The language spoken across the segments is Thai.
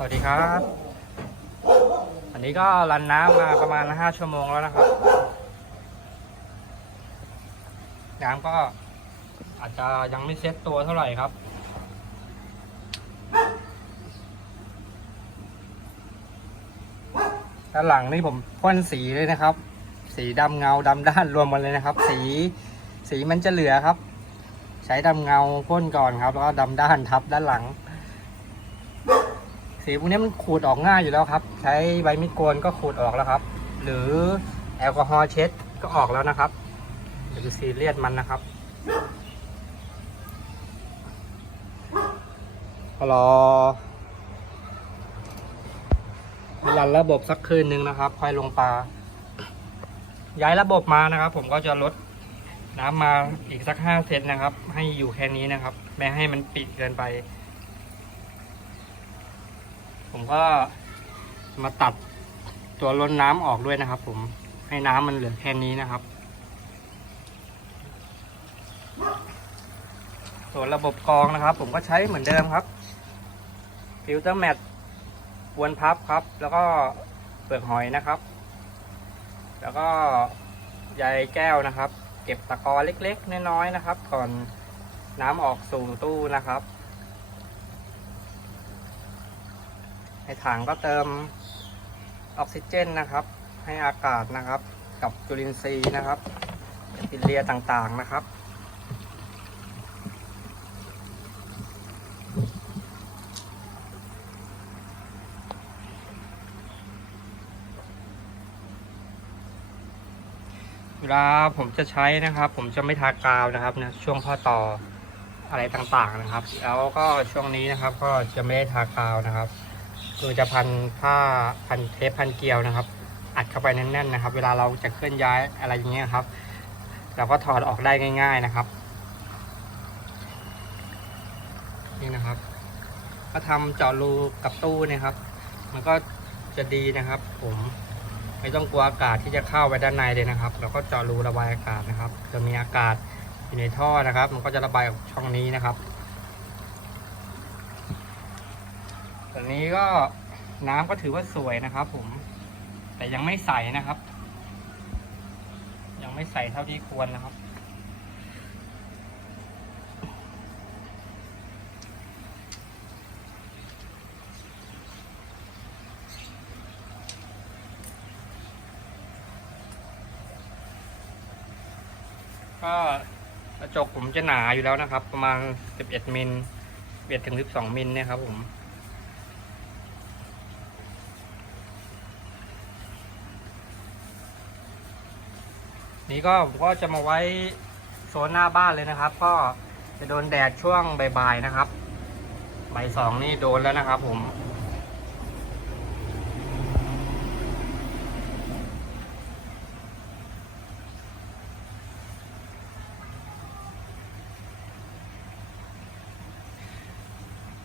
สวัสดีครับ อันนี้ก็รันน้ำมาประมาณห้าชั่วโมงแล้วนะครับ น้ำก็อาจจะยังไม่เซ็ตตัวเท่าไหร่ครับ ด้านหลังนี่ผมพ่นสีเลยนะครับ สีดำเงาดำด้านรวมกันเลยนะครับ สีสีมันจะเหลือครับ ใช้ดำเงาพ่นก่อนครับ แล้วก็ดำด้านทับด้านหลัง สีพวกนี้มันขูดออกง่ายอยู่แล้วครับ ใช้ใบมีดโกนก็ขูดออกแล้วครับ หรือแอลกอฮอล์เช็ดก็ออกแล้วนะครับอย่าไปซีเรียสมันนะครับรอรันระบบสักคืนหนึ่งนะครับค่อยลงปลาย้ายระบบมานะครับ ผมก็จะลดน้ำมาอีกสักห้าเซนนะครับ ให้อยู่แค่นี้นะครับ ไม่ให้มันปิดเกินไป ผมก็มาตัดตัวล้นน้ำออกด้วยนะครับ ผมให้น้ำมันเหลือแค่นี้นะครับ ส่วนระบบกรองนะครับ ผมก็ใช้เหมือนเดิมครับฟิลเตอร์แมทวนพับครับ แล้วก็เปลือกหอยนะครับ แล้วก็ใยแก้วนะครับ เก็บตะกอนเล็กๆน้อยๆนะครับ ก่อนน้ำออกสู่ตู้นะครับ ในถังก็เติมออกซิเจนนะครับ ให้อากาศนะครับ กับจุลินทรีย์นะครับแบคทีเรียต่างๆนะครับเวลาผมจะใช้นะครับ ผมจะไม่ทากาวนะครับนะช่วงข้อต่ออะไรต่างๆนะครับ แล้วก็ช่วงนี้นะครับ ก็จะไม่ได้ทากาวนะครับ คือจะพันผ้าพันเทปพันเกลียวนะครับ อัดเข้าไปแน่นๆนะครับ เวลาเราจะเคลื่อนย้ายอะไรอย่างเงี้ยครับ เราก็ถอดออกได้ง่าย ๆนะครับ นี่นะครับ ก็ทำเจาะรูกับตู้เนะครับ มันก็จะดีนะครับ ผมไม่ต้องกลัวอากาศที่จะเข้าไปด้านในเลยนะครับ เราก็เจาะรูระบายอากาศนะครับ จะมีอากาศอยู่ในท่อนะครับ มันก็จะระบายออกช่องนี้นะครับ ตอนนี้ก็น้ำก็ถือว่าสวยนะครับ ผม แต่ยังไม่ใสนะครับ ยังไม่ใสเท่าที่ควรนะครับ ก็กระจกผมจะหนาอยู่แล้วนะครับ ประมาณ 11มิล11ถึง12มิลเนี่ยครับผม นี่ก็ผมก็จะมาไว้โซนหน้าบ้านเลยนะครับ ก็จะโดนแดดช่วงบ่ายๆนะครับบ่ายสองนี่โดนแล้วนะครับ ผม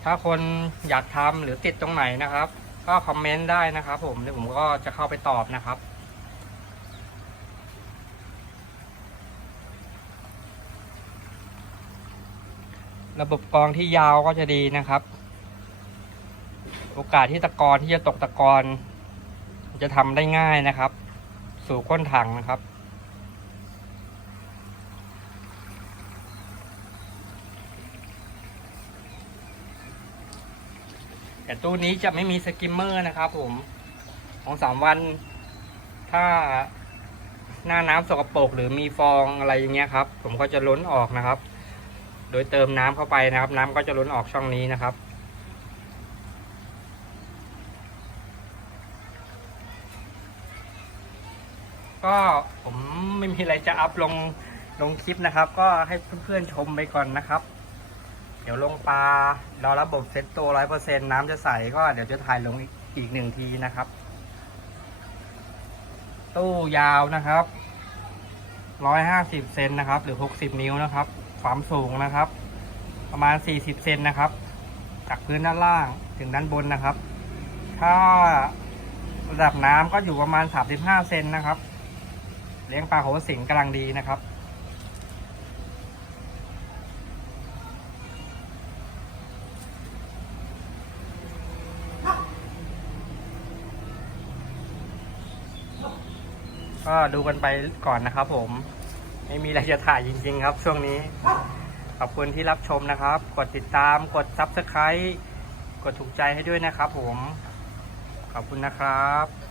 ถ้าคนอยากทำหรือติดตรงไหนนะครับ ก็คอมเมนต์ได้นะครับ ผมเดี๋ยวผมก็จะเข้าไปตอบนะครับ ระบบกรองที่ยาวก็จะดีนะครับ โอกาสที่ตะกอนที่จะตกตะกอนจะทำได้ง่ายนะครับ สู่ก้นถังนะครับ แต่ตู้นี้จะไม่มีสกิมเมอร์นะครับผมของสามวัน ถ้าหน้าน้ำสกปรกหรือมีฟองอะไรอย่างเงี้ยครับ ผมก็จะล้นออกนะครับ โดยเติมน้ำเข้าไปนะครับ น้ำก็จะล้นออกช่องนี้นะครับ ก็ผมไม่มีอะไรจะอัพลงลงคลิปนะครับ ก็ให้เพื่อนๆชมไปก่อนนะครับ เดี๋ยวลงปลารอระบบเซ็ตตัวร้อยเปอร์เซ็นน้ำจะใสก็เดี๋ยวจะถ่ายลงอีกหนึ่งทีนะครับ ตู้ยาวนะครับร้อยห้าสิบเซนนะครับ หรือหกสิบนิ้วนะครับ ความสูงนะครับ ประมาณ 40 เซนนะครับ จากพื้นด้านล่างถึงด้านบนนะครับ ถ้าระดับน้ำก็อยู่ประมาณ 35 เซนนะครับ เลี้ยงปลาโหสิงกำลังดีนะครับก็ดูกันไปก่อนนะครับผม ไม่มีอะไรจะถ่ายจริง ๆ ครับ ช่วงนี้ ขอบคุณที่รับชมนะครับ กดติดตาม กด Subscribe กดถูกใจให้ด้วยนะครับผม ขอบคุณนะครับ